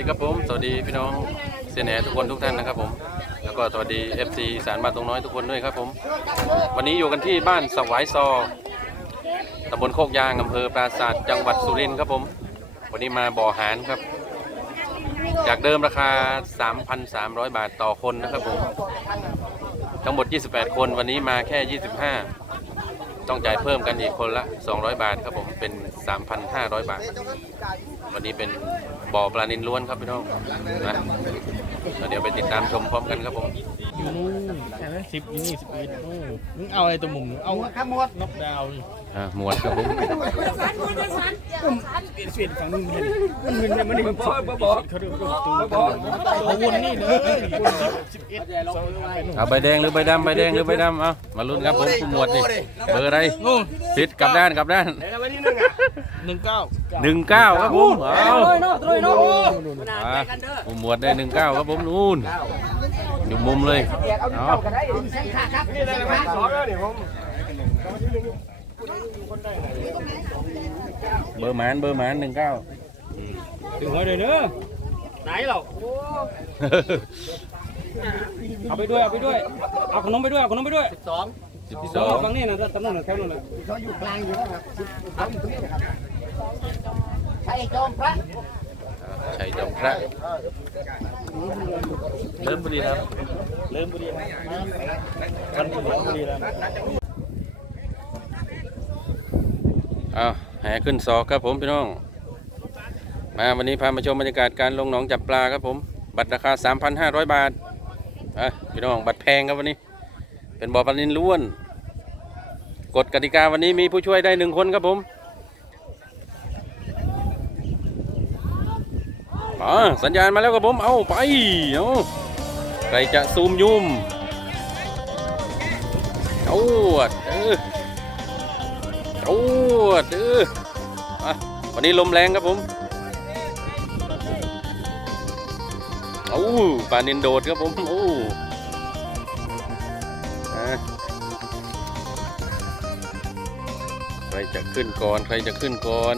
ดีครับผม สวัสดีพี่น้องเสียแหนทุกคนทุกท่านนะครับผม แล้วก็สวัสดี FC สารบ้านตรงน้อยทุกคนด้วยครับผม วันนี้อยู่กันที่บ้านสวายซอตำบลโคกยางอำเภอปราสาทจังหวัดสุรินทร์ครับผม วันนี้มาบ่อหารครับ จากเดิมราคา 3,300 บาทต่อคนนะครับผม ทั้งหมด 28 คนวันนี้มาแค่ 25 ต้องจ่ายเพิ่มกันอีกคนละ 200 บาทครับผม เป็น 3,500 บาท วันนี้เป็น บ่อปลานินล้วนครับพี่น้องนะแล้วเดี๋ยวไปติดตามชมพร้อมกันครับผมอยู่นู่นใช่ไหมสิบอยู่นี่สิบเอ็ดโอ้มึงเอาอะไรตัวมุมเอาข้ามหมดนกดาวนี่ อะหมวดครับผมเปลี่ยนเปลี่ยนฝั่งนู้นมันมันมึนมันนี่บอกบอกเขาดูตัวตัวตัววนนี่เลยเอ็ดสอเอาใบแดงหรือใบดำใบแดงหรือใบดำเอามาลุ้นครับผมผู้หมวดนี่เบอร์อะไรซิดกลับด้านกลับด้านหนึ่งเก้าหนึ่งเก้าครับผมเอาอะผู้หมวดได้หนึ่งเก้าครับผมนู่นอยู่มุมเลยเอา เบอร์หมานเบอร์หมานหนึ่งเก้าถึงหัวเลยเนอะไหนเราเอาไปด้วยเอาไปด้วย เอาขนมไปด้วยเอาขนมไปด้วยสองสิบสสอองงฝั่งนี้นะตำแหน่งแถวนู้นเลยเขาอยู่กลางอยู่แล้วครับเขาอยู่ตรงนี้นะครับใช่จอมพระชัยจอมพระเริ่มบุรีครับเริ่มบุรีวันบุรีบุรีแล้ วอ้าแห่ขึ้นศอกครับผมพี่น้อง มาวันนี้พามาชมบรรยากาศการลงหนองจับปลาครับผม บัตรราคา 3,500 บาทอะพี่น้องบัตรแพงครับวันนี้ เป็นบ่อปลานินล้วน กฎกติกาวันนี้มีผู้ช่วยได้หนึ่งคนครับผมอ่าสัญญาณมาแล้วครับผม เอาไป เอาใครจะซูมยุมเอาเออ โอ้เด้ออวันนี้ลมแรงครับผมโอ้ปลานินโดดครับผมโอ้ใครจะขึ้นก่อน ใครจะขึ้นก่อน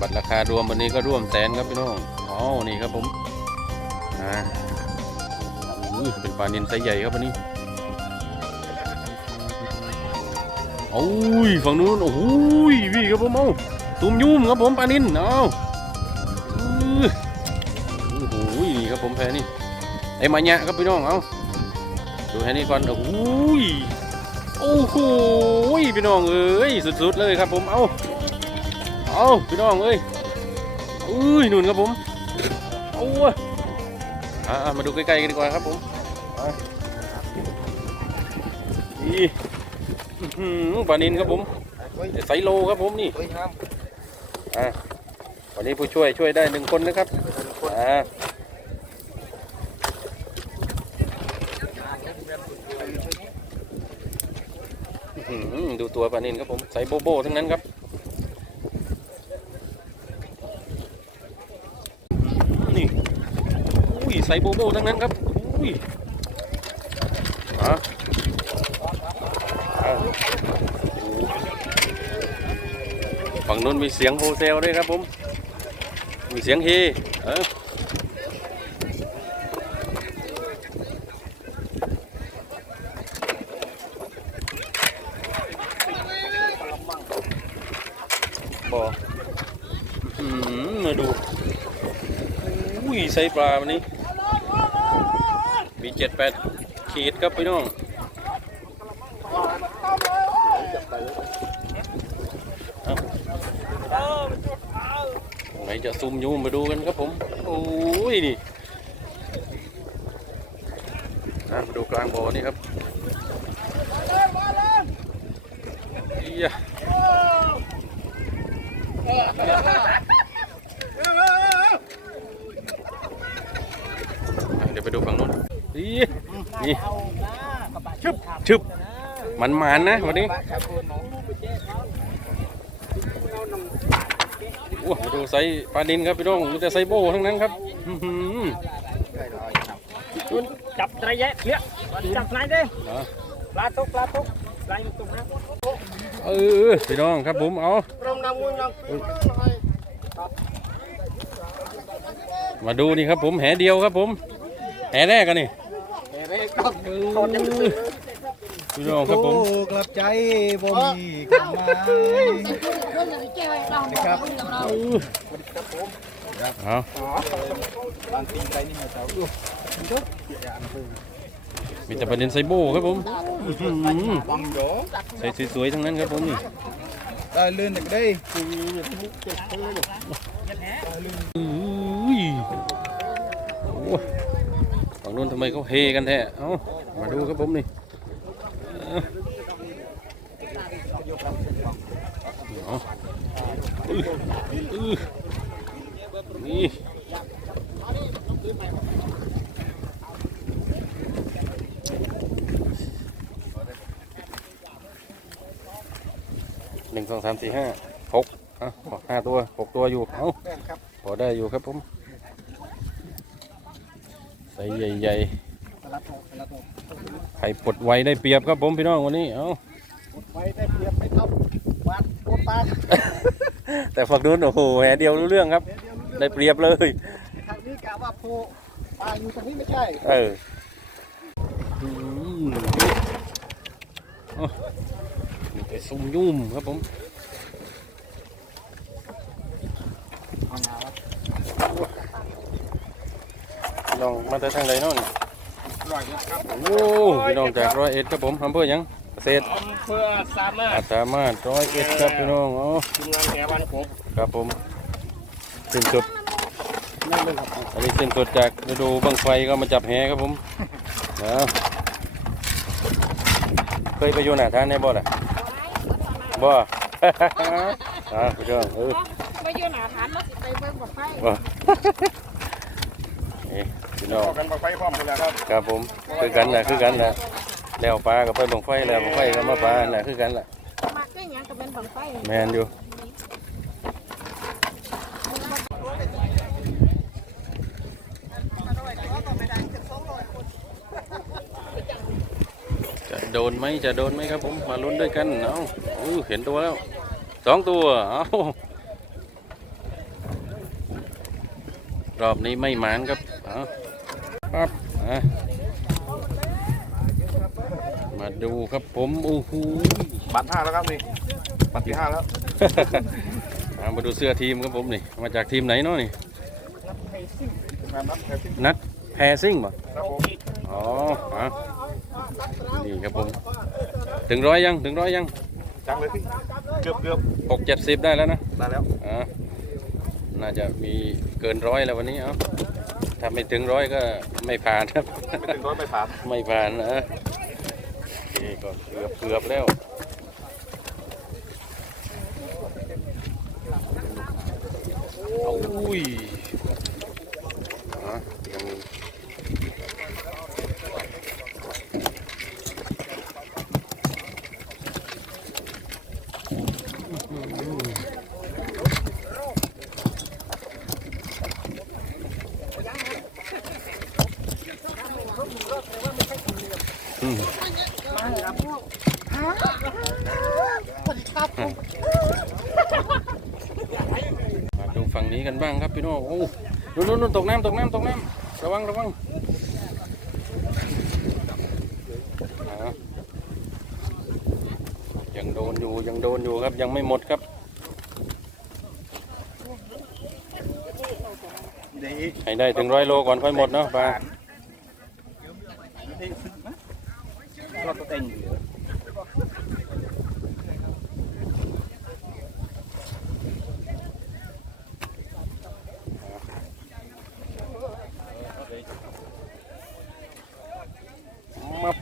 บัตรราคารวมวันนี้ก็ร่วมแสนครับพี่น้อง อ๋อนี่ครับผมอ่าอุ้ยเป็นปลาเนินไซส์ใหญ่ครับวันนี้โอ้ยฝั่งนู้นโอ้ยพี่ครับผมเอาตุ่มยุ่มครับผมปลานินเอาอื้อโอ้โหนี่ครับผมแพนี่ไอ้มาเนี่ยครับพี่น้องเอาดูแค่นี้ก่อนโอ้ยโอ้โหพี่น้องเอ้ยสุดๆเลยครับผมเอาเอาพี่น้องเอ้ยอุ้ยนุ่นครับผม เอาเว้ยอ่ามาดูใกล้ๆกันดีกว่าครับผมนี่ปลานินครับผมไซโลครับผมนี่อ่าวันนี้ผู้ช่วยช่วยได้หนึ่งคนนะครับอ่าดูตัวปลานินครับผมไซโบโบทั้งนั้นครับ นี่อุ้ยใส่โบโบทั้งนั้นครับอุ้ยอะฝั่งนู้นมีเสียงโฮเซลด้วยครับผม มีเสียงเฮเออบอกอืมมาดู อุ้ยไซปลาวันนี้ มีเจ็ดแปดขีดครับพี่น้องไหนจะซูมยูมมาดูกันครับผม โอ้ยนี่อะมาดูกลางบ่อนี่ครับเอียอะเดี๋ยวไปดูฝั่งนู้น อีนี่ชึบชึบมันหมานนะวันนี้โอ้มาดูไซส์ปลานินครับพี่น้องมีแต่ไซส์โบทั้งนั้นครับอื้อหือจับไรแยะเลี้ยจับไหนเด้อะปลาตุกปลาตุกปลาอยู่ตรงนั้นเออพี่น้องครับผมเอารมนำมือนำปีให้มาดูนี่ครับผมแหเดียวครับผมแหแรกกันนี่เร่ก็เออ พี่น้องครับผมกลับใจบ่มีกันมานะครับเออเอาบางทีไปนี่มาเจ้ามีแต่ประเด็นไซโบครับผมใส่สวยๆทั้งนั้นครับผมนี่ได้ลื่นได้อุ้ยโอ้ ฝั่งนู้นทำไมเขาเฮกันแท้เอ้ามาดูครับผมนี่นี่หนึ่งสองสามสี่ห้าหกอะห้าตัวหกตัวอยู่ เอ้าพอได้อยู่ครับผม ใส่ใหญ่ๆไข่ปลดไวได้เปรียบครับผมพี่น้องวันนี้ เอ้าไว้ได้เปรียบไม่เข้าวัดตัวปลาแต่ฝั่งนู้นโอ้โหแหเดียวรู้เรื่องครับ ได้เปรียบเลยทางนี้กะว่าโพปลาอยู่ตรงนี้ไม่ใช่ เอออืมเอานี่ไปซุ่มยุ่มครับผมพี่ น้องมาแต่ทางใดเนาะนี่โอ้พี่น้องจากร้อยเอ็ดครับผมอำเภอหยังเกษตรเพื่อสามารถอาตามารถร้อยเอ็ดครับพี่น้องอ๋อทีมงานแกวันผมครับผมเส้นสดอันนี้เส้นสดจากฤดูบังไฟก็มาจับแหครับผมนะเคยไปอยู่หน้าทานในบ่ล่ะบ่อ่าพี่น้องเออไปยืนหาฐานมาสิไปเบิ่งบ่ไฟ บ่เอ้พี่น้องกันมาไฟพร้อมกันแล้วครับครับผมคือกันแหละคือกันแหละแล้วปลาก็ไปบังไฟแล้วบังไฟก็มาปลาแหละคือกันแหละมาแค่หยังก็เป็นบังไฟแมนอยู่จะโดนไหมจะโดนไหมครับผมมาลุ้นด้วยกันเอาอู้เห็นตัวแล้วสองตัวเอารอบนี้ไม่หมานครับเอาปั๊บอะมาดูครับผมโอ้โหบัตรห้าแล้วครับนี่บัตรที่ห้าแล้วเอามาดูเสื้อทีมครับผมนี่ มาจากทีมไหนเนาะนี่งานนัดแถวที่นัดแพรซิ่งป่ะครับผมอ๋ออะนี่ครับผม ถึงร้อยยังถึงร้อยยังจังเลยพี่เกือบเกือบหกเจ็ดสิบได้แล้วนะได้แล้วอ่าน่าจะมีเกินร้อยแล้ววันนี้เอา ถ้าไม่ถึงร้อยก็ไม่ผ่านครับ ไม่ถึงร้อยไม่ผ่านไม่ผ่านนะโอเคก็เกือบเกือบแล้วเอาอุ้ยอะยังอืมมาดูฝั่งนี้กันบ้างครับ พี่น้องโอ้นู่นนู่นตกน้ำตกน้ำตกน้ำระวังระวังยังโดนอยู่ยังโดนอยู่ครับยังไม่หมดครับให้ได้ถึงร้อยโลก่อนค่อยหมดเนาะปลา เราตัวเต็ง มับ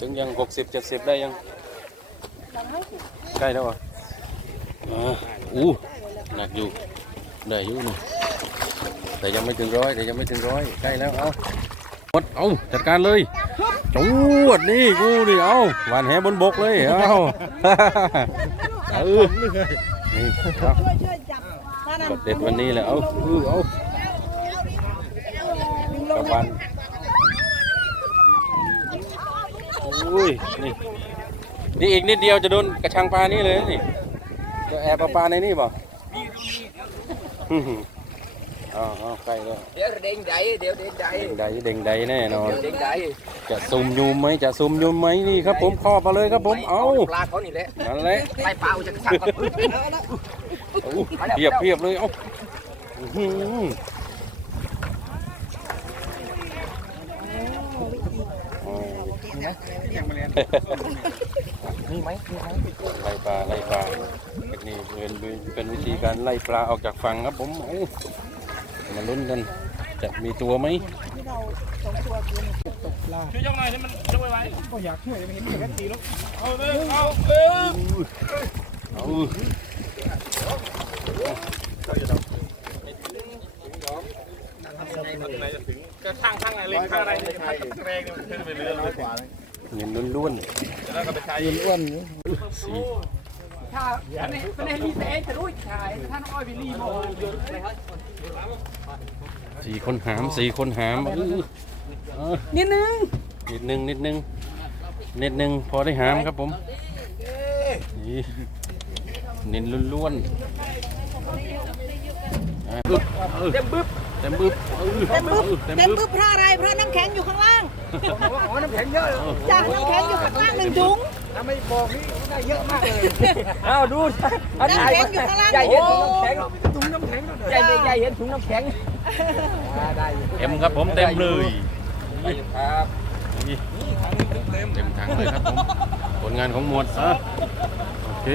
ถึงยังหกสิบเจ็ดสิบได้ยังใกล้แล้วเหรอะอ่าอู้หนักอยู่ได้อยู่นี่แต่ยังไม่ถึงร้อยแต่ยังไม่ถึงร้อยใกล้แล้วเอาหมดเอาจัดการเลยจวดนี่กูนี่เอาหวานแหบนบกเลยเอาเออนี่เอาช่วยช่วยจับปลานั่นกดเด็ดวันนี้แหละเอาเออเอามวาน อุ้ยนี่นี่อีกนิดเดียวจะโดนกระชังปลานี่เลยนี่จะแอบเอาปลาในนี่บ่ฮึ่มอ๋ออ๋อใกล้แล้วเดี๋ยวเด้งใดเดี๋ยวเด้งใดเด้งใดเด้งใดแน่นอนเด้งใดจะซุ่มยุมไหมจะซุ่มยุมไหมนี่ครับ ผมครอบมาเลยครับผมเอาปลาเขานี่แหละนั่นแหละไปเปล่าจะสักเอาเพียบเพียบเลยเอาอื้อหืออ๋อ มีไหมมีไหมไล่ปลาไล่ปลานิคเป็นเป็นวิธีการไล่ปลาออกจากฝั่งครับผมมาลุ้นกันจะมีตัวไหมช่วยยกหน่อยให้มันยกไว้ไว้ก็อยากช่วยไม่เห็นแค่ตีล้วเอาเลยเอาเออเอากระทั่งข้างอะไรข้างอะไรเนี่ยข้างแรงเนี่ยมันขึ้นไปเรื่อยเงินล้วนแล้วก็ไปใช้ๆสีถ้าอันนี้อันนี้รีบเองจะรู้ขายท่านอ้อยไปรีบโมยนอะไรครับสี่คนหามสี่คนหามอื้อเออนิดนึงนิดนึงนิดนึงนิดนึงพอได้หามครับผมนี่เน้นล้วนๆอะอึ๊บเออเต็มบึ๊บเต็มบึ๊บเออเต็มบึ๊บเต็มเต็มบึ๊บบึ๊บเพราะอะไรเพราะน้ำแข็งอยู่ข้างล่าง อ๋อน้ำแข็งเยอะจากน้ำแข็งอยู่ข้างล่างหนึ่งถุง ถ้าไม่บอกนี่ได้เยอะมากเลยอ้าวดูน้ำแข็งอยู่ข้างล่างใหญ่เห็นถุงโอ้น้ำแข็งถุงน้ำแข็งใหญ่ใหญ่เห็นถุงน้ำแข็งได้เต็มครับผมเต็มเลยครับนี่เต็มถังเลยครับผมผลงานของหมวดอะโอเค